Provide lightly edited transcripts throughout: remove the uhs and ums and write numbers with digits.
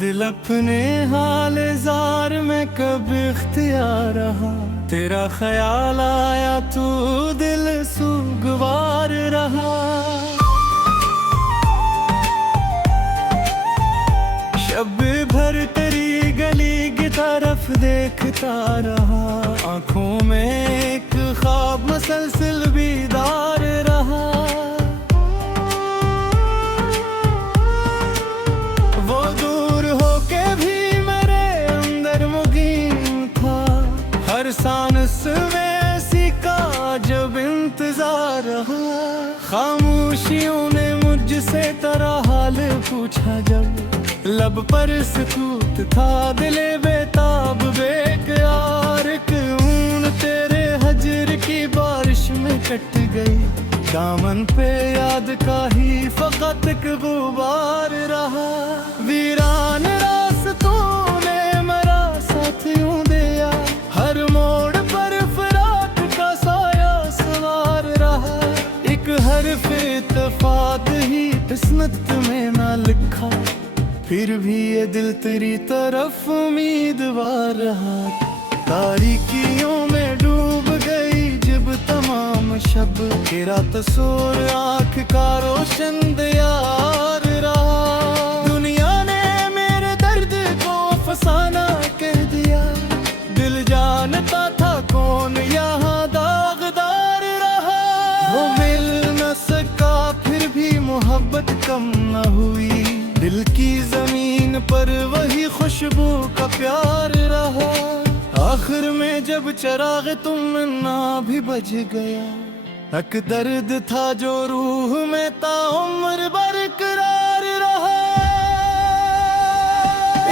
दिल अपने हाल जार में कब इख्तियार रहा, तेरा ख्याल आया तू दिल सुगवार रहा। शब भर तेरी गली की तरफ देखता रहा, आंखों में एक ख्वाब मसलसल बीदार रहा। वो दूर होके भी मेरे अंदर मुकीम था, हर सांस में ऐसी का जब इंतजार रहा। खामोशियों ने मुझसे तेरा हाल पूछा जब, लब पर सुकूत था दिले बेताब बेकरार। ऊन तेरे हजर की बारिश में कट गई, दामन पे याद का ही फकत एक गुबार रहा। वीरान रास्तों ने मेरा साथ यूं दिया, हर मोड़ पर फराक का साया सवार रहा। एक हर्फ इत्तेफाक ही किस्मत में ना लिखा, फिर भी ये दिल तेरी तरफ उम्मीदवार रहा। तारीकियों में डूब गई जब तमाम शब, तेरा तस्वीर आँख का रोशन दियार रहा। दुनिया ने मेरे दर्द को फसाना कह दिया, दिल जानता था कौन यहाँ दागदार रहा। वो मिल न सका फिर भी मोहब्बत कम न हुई, दिल की जमीन पर वही खुशबू का प्यार रहा। आखिर में जब चिराग तुम ना भी बज गया, एक दर्द था जो रूह में ताउम्र बरकरार रहा।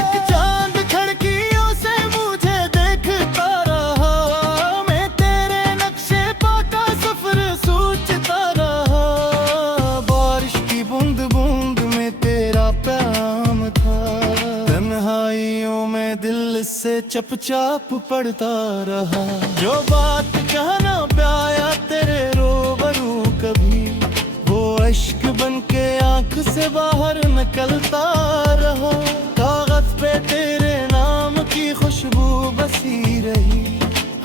एक चांद खिड़कियों से मुझे देखता रहा, मैं तेरे नक्शे पा का सफर सोचता रहा। बारिश की बूंद बूंद में तेरा प्याम था, तन्हाइयों में दिल से चपचाप पड़ता रहा। जो बात कहना पाया तेरे रूबरू कभी, वो अश्क बन के आंख से बाहर निकलता रहा। कागज पे तेरे नाम की खुशबू बसी रही,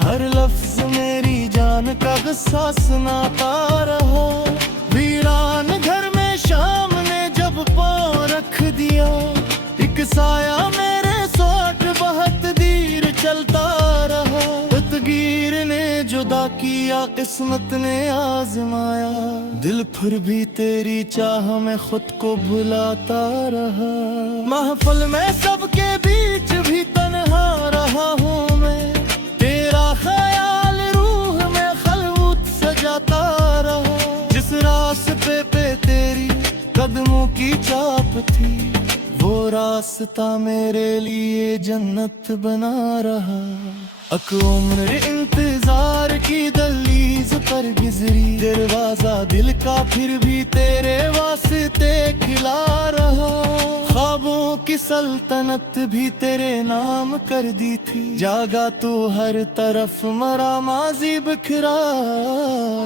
हर लफ्ज मेरी जान का गुस्सा सुनाता रहा। वीरान घर में शाम ने जब पाँव रख दिया, एक साया मेरे सोट बहुत देर चलता रहा। तकदीर ने जुदा किया, किस्मत ने आजमाया, दिल फिर भी तेरी चाह में खुद को भुलाता रहा। महफिल में सबके बीच भी तन्हा रहा हूँ मैं, तेरा ख्याल रूह में खलवत सजाता रहा। जिस रास्ते पे तेरी कदमों की चाप थी, वो रास्ता मेरे लिए जन्नत बना रहा। अक उम्र इंतजार की दहलीज पर गुजरी, दरवाजा दिल का फिर भी तेरे वास्ते खिला रहा। ख्वाबों की सल्तनत भी तेरे नाम कर दी थी, जागा तू हर तरफ मरा माजी बिखरा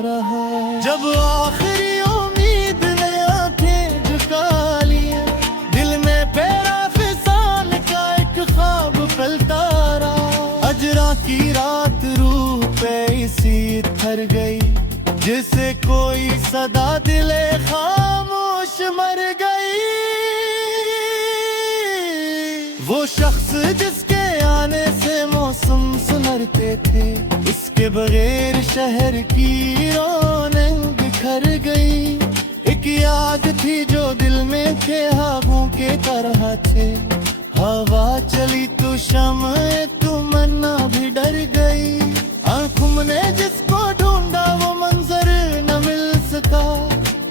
रहा। जब आखिरी उम्मीद ने आंखें झुका लिए, दिल में पैरा फिसान का एक ख्वाब फैलता रहा। अजरा की रात रूह पे इसी थर गई, जिसे कोई सदा दिले खामोश मर गई। वो शख्स जिसके आने से मौसम सुनरते थे, उसके बगैर शहर की रौनक बिखर गई। एक याद थी जो दिल में थे ख्वाबों के तरह थे, हवा चली तो शम्ए तमन्ना भी डर गई। आँखों ने जिसको ढूंढा वो मंजर न मिल सका,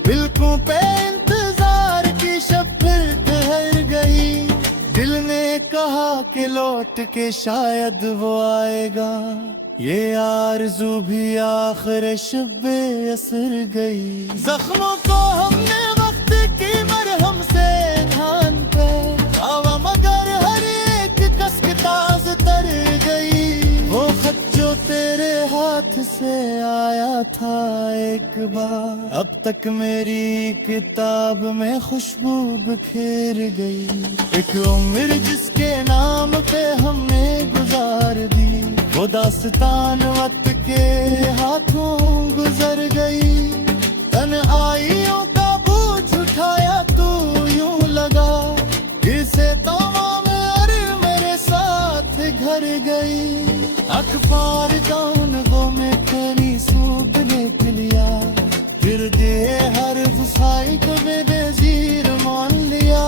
बिल्कुल पे इंतजार की शब फिर ठहर गई। दिल ने कहा कि लौट के शायद वो आएगा, ये आरज़ू भी आखिर शब असर गई। जख्मों को हमने वक्त की मरहम से धान पे आवा, मगर हर एक कसक ताज़ तर गई। वो खत जो तेरे हाथ साथ से आया था एक बार, अब तक मेरी किताब में खुशबू बिखेर गई। एक उम्र जिसके नाम पे हमने गुजार दी, वो दास्तान वक्त के हाथों गुजर गई। तन्हाइयों का बोझ उठाया तो यूं लगा, इसे तमाम मेरे साथ घर गई। अखबार डाउन वो में तेरी सूप लिख लिया, फिर दे हर गुसाई को मेरे जीर मान लिया।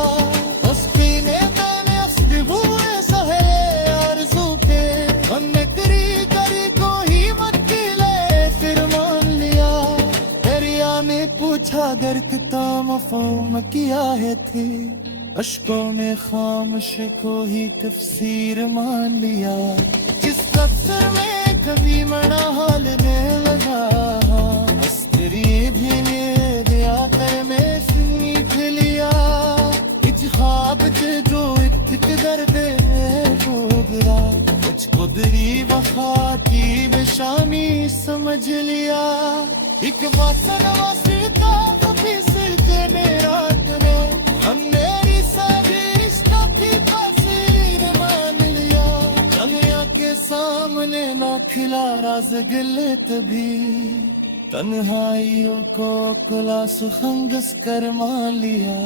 उस पीने मैंने असली हुए सहरे आरज़ू के, हमने करी को ही मत ले फिर मान लिया। दरिया ने पूछा दर कितना मफ़हूम किया है थी, अश्कों में खामोश को ही तफसीर मान लिया। जिस दफ्तर में कभी मना हाल में लगा, अस्त्री भी ने दिया कर में सीख लिया। इच ख्वाब के जो इत दर्द में डूबरा, कुछ कुदरी वफा की बेशानी समझ लिया। एक वासन वासिता कभी सिर के मेरा करे, हमने सामने ना खिला राज गिलत भी, तन्हाइयों को खुला सुखंगस कर मान लिया।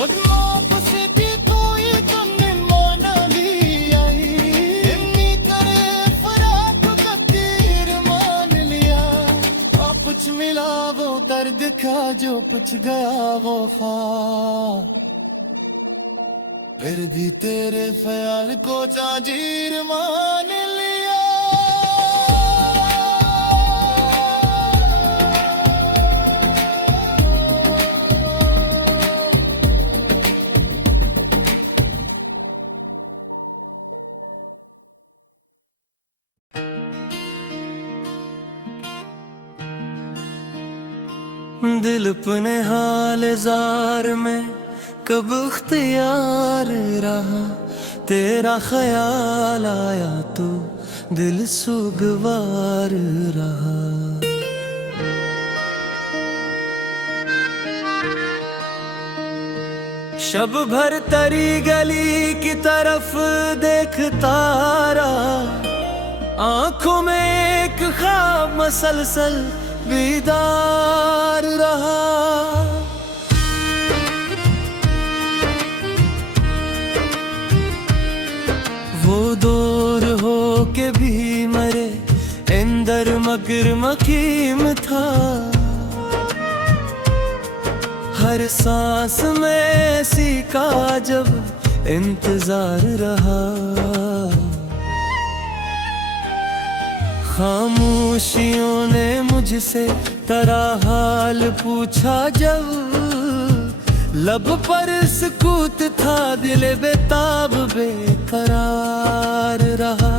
और वापस भी कोई तुमने माना भी आई, इन्हीं करे फराक का तीर मान लिया। और कुछ मिला वो दर्द का जो कुछ गया वो खा, फिर भी तेरे ख्याल को जाजीर मान लिया। दिल अपने हाल जार में कब इख्तियार रहा, तेरा ख्याल आया तो दिल सुगवार रहा। शब भर तरी गली की तरफ देखता रहा, आंखों में एक ख्वाब मसलसल बेदार रहा। वो दूर हो के भी मरे अंदर मगर मकीम था, हर सांस में ऐसी का जब इंतजार रहा। खामोशियों ने मुझसे तेरा हाल पूछा जब, लब पर सुकूत था दिल बेताब बेकरार रहा।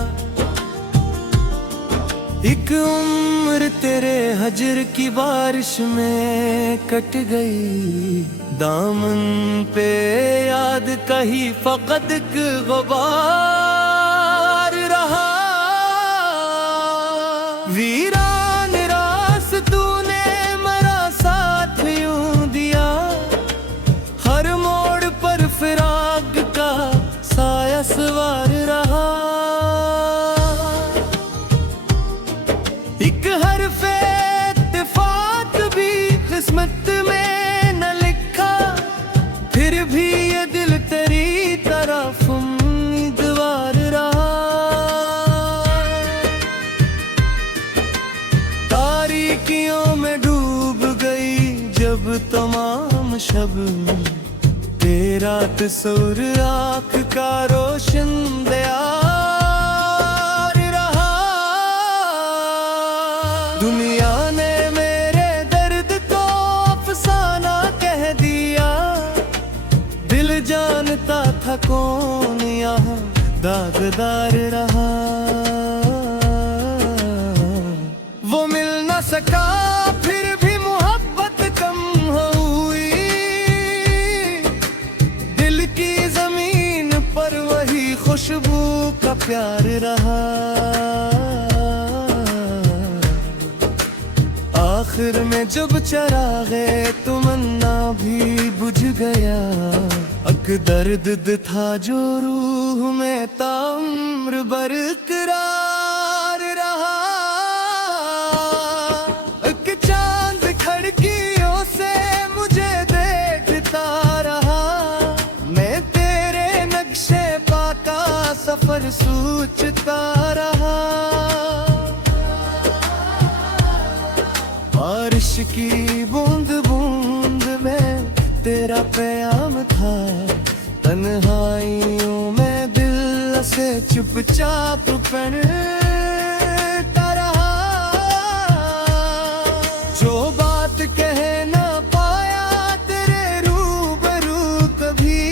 एक उम्र तेरे हजर की बारिश में कट गई, दामन पे याद कहीं फकत गुबार रहा। वीरान रास तूने मेरा साथ यूं दिया, हर मोड़ पर फिराक का साया सवार रहा। एक हरफ इत्तेफाक भी किस्मत में न लिखा, फिर भी ये दिल तेरी तरफ उम्मीदवार रहा। तारीकियों में डूब गई जब तमाम शब, तेरा तस्वीर आँख का रोशन दयार रहा। दुनिया ने मेरे दर्द को अफसाना कह दिया, दिल जानता था कौन यहाँ दागदार रहा। वो मिल न सका फिर भी मोहब्बत कम हुई, दिल की जमीन पर वही खुशबू का प्यार रहा। आखिर में जब चरागे तमन्ना भी बुझ गया, अक दर्द था जो रूह में ताम्र बरकरार रहा। एक चांद खिड़कियों से मुझे देखता रहा, मैं तेरे नक्शे पा का सफर सोचता रहा। बारिश की बूंद बूंद में तेरा प्याम था, तन्हाइयों में दिल से चुपचाप पढ़ता रहा। जो बात कह ना पाया तेरे रूबरू कभी,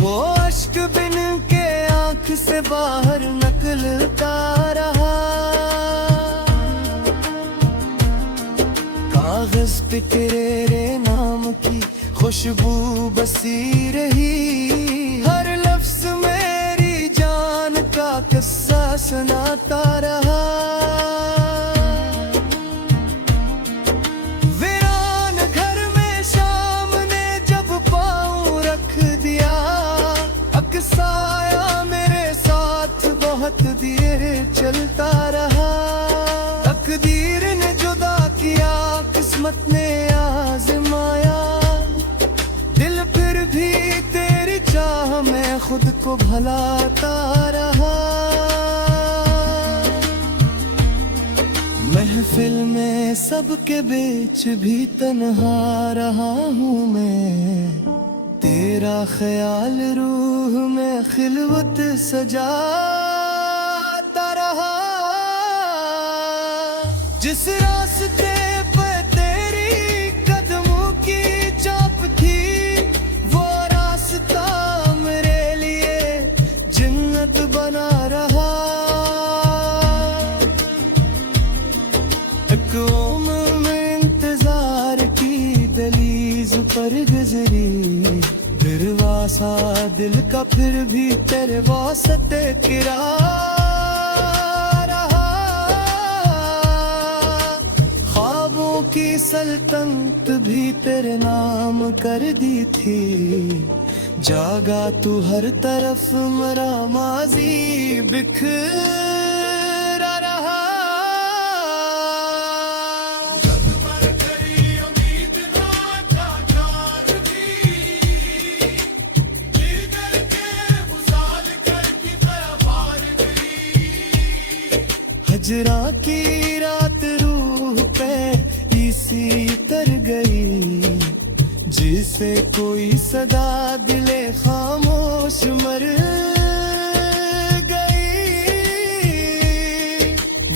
वो अश्क बिन के आंख से बाहर निकलता रहा। कागज पे तेरे नाम की खुशबू बसी रही, हर लफ्ज मेरी जान का किस्सा सुनाता रहा। वीरान घर में शाम ने जब पाँव रख दिया, अक्साया मेरे साथ बहुत देर चलता रहा। तकदीर ने जुदा किया, किस्मत ने आजमाया, दिल फिर भी तेरी चाह में खुद को भुलाता रहा। महफिल में सबके बीच भी तन्हा रहा हूँ मैं, तेरा ख्याल रूह में खिलवत सजाता रहा। जिस रास्ते पे तेरी कदमों की चाप थी, वो रास्ता मेरे लिए जन्नत बना रहा। एक उम्र में इंतजार की दहलीज पर गुजरी, दरवाज़ा दिल का फिर भी तेरे वास्ते किराया रहा। ख्वाबों की सल्तनत भी तेरे नाम कर दी थी, जागा तू हर तरफ मेरा माजी बिखरा रहा। जब मर गई उम्मीद ना था प्यार भी, गिर करके गुजार करके तैयार गई। हजरा की रात रूह पे इसी तर गई, जिसे कोई सदा दिले खामोश मर गई।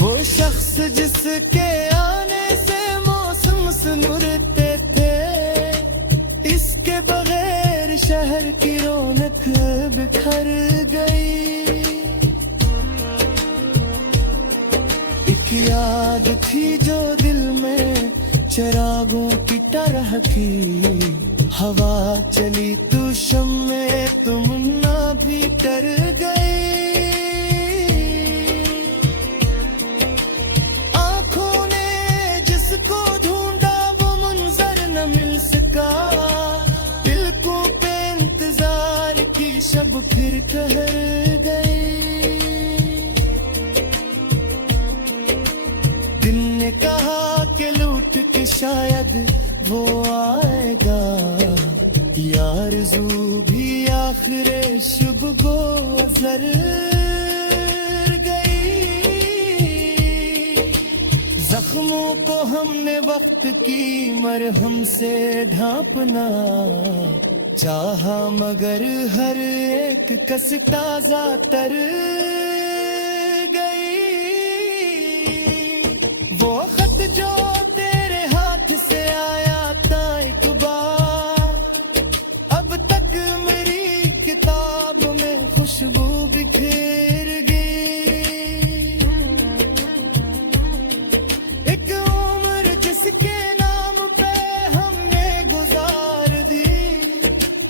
वो शख्स जिसके आने से मौसम सुनते थे, इसके बगैर शहर की रौनक बिखर गई। एक याद थी जो दिल में चिरागों की तरह की, हवा चली तू शम्मे तमन्ना भी डर गई। आंखों ने जिसको ढूंढा वो मंजर न मिल सका, दिलकों पे इंतजार की शब फिर ठहर गई। दिन ने कहा कि लूट के शायद वो आएगा, यारज़ू भी आखिरे शुभ को गुज़र गई। जख्मों को हमने वक्त की मरहम से ढांपना चाहा, मगर हर एक कस ताज़ा तर गई। वो खत जो तेरे हाथ से आया था एक बार, अब तक मेरी किताब में खुशबू बिखेर गई। एक उम्र जिसके नाम पे हमने गुजार दी,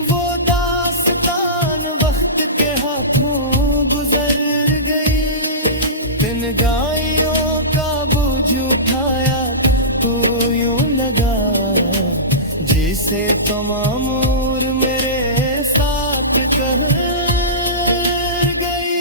वो दास्तान वक्त के हाथों गुजर गई। दिन गाइयों का बोझ उठाया तो मामूर मेरे साथ कह गई।